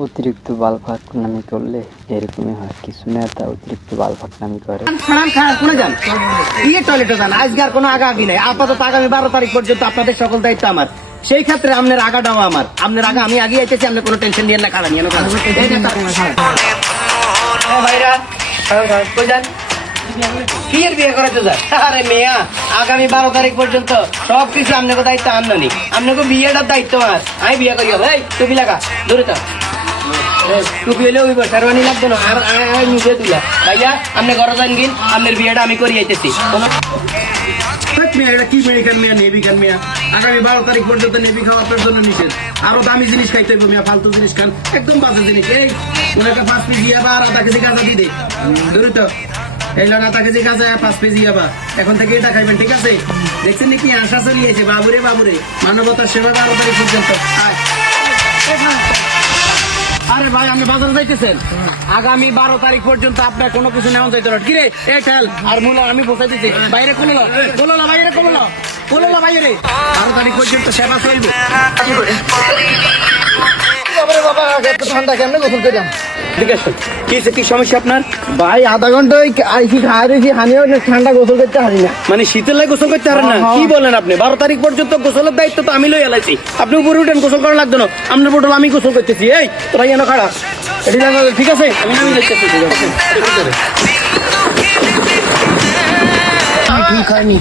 অতিরিক্ত বাল ফাঁকনামি করলে এরকমই হয়। কিছু নেতা অতিরিক্ত বাল ফাঁকনামি করে। কোনে যান টয়লেটে যান, আজকে আর কোনো আগাআগি নাই। আপাতত আগামী 12 তারিখ পর্যন্ত আপনাদের সকল দায়িত্ব আমার। সেই ক্ষেত্রে আপনার আগাটাও আমার, আপনার আগা আমি আগে আইতেছি, আপনি কোনো টেনশন নিয়েন না। খাড়া নিয়ে ভাইরা কই যান, বিয়ের বিয়ে করাতে যান। আরে মেয়া, আগামী 12 তারিখ পর্যন্ত সবকিছু আপনাকে দায়িত্ব আননি। আপনাকে বিয়েটার দায়িত্ব আমার। আমি বিয়ে করি হবে। এই টুপি লাগা, দূরে তো টুপি হলে ওই শেরওয়ানি লাগতো না। আর নিজে তুলা ভাইয়া, আপনি ঘরে যান গিন, আপনার বিয়েটা আমি করি আইতেছি। কি মেডিকেল মিয়া, নেভি খান মিয়া। আগামী 12 তারিখ পর্যন্ত নেভি খাওয়া আপনার জন্য নিষেধ। আরো দামি জিনিস খাইতে হবে মিয়া, ফালতু জিনিস খান, একদম বাজে জিনিস। এই একটা 5 কেজি ইয়াবা আর আধা কেজি গাঁজা দিয়ে দে, ধরে তো এই লোন আধা কেজি গাঁজা 5 কেজি ইয়াবা। এখন থেকে এটা খাইবেন, ঠিক আছে? দেখছেন নাকি আশা চলিয়েছে। বাবুরে বাবুরে, মানবতার সেবা 12 তারিখ পর্যন্ত। আরে ভাই, আপনি বাজারে যাইতেছেন? আগামী 12 তারিখ পর্যন্ত আপনার কোনো কিছু নেওয়া যাইতে না। কিরে এই ঠেল আর মূল আমি বসাইতেছি বাইরে। কোলো বাইরে, কোলো বাইরে। 12 তারিখ পর্যন্ত সেবা চলবে। ঠান্ডা কেমনে গোসল করিলাম? ঠিক আছে, কি সমস্যা আপনার? ভাই আধা ঘন্টায় হানিও ঠান্ডা গোসল করতে হারি না। মানে শীতের লাগে গোসল করতে হারেন না? কি বলেন আপনি? 12 তারিখ পর্যন্ত গোসলের দায়িত্ব তো আমি লই এলাইছি। আপনি উপরে উঠেন, গোসল করা লাগতো না। আপনার বোতল আমি গোসল করতেছি। এই তোরা যেন খারাপ, ঠিক আছে? আমি নামি দেখতেছি। ঠিক আছে, খাইনি।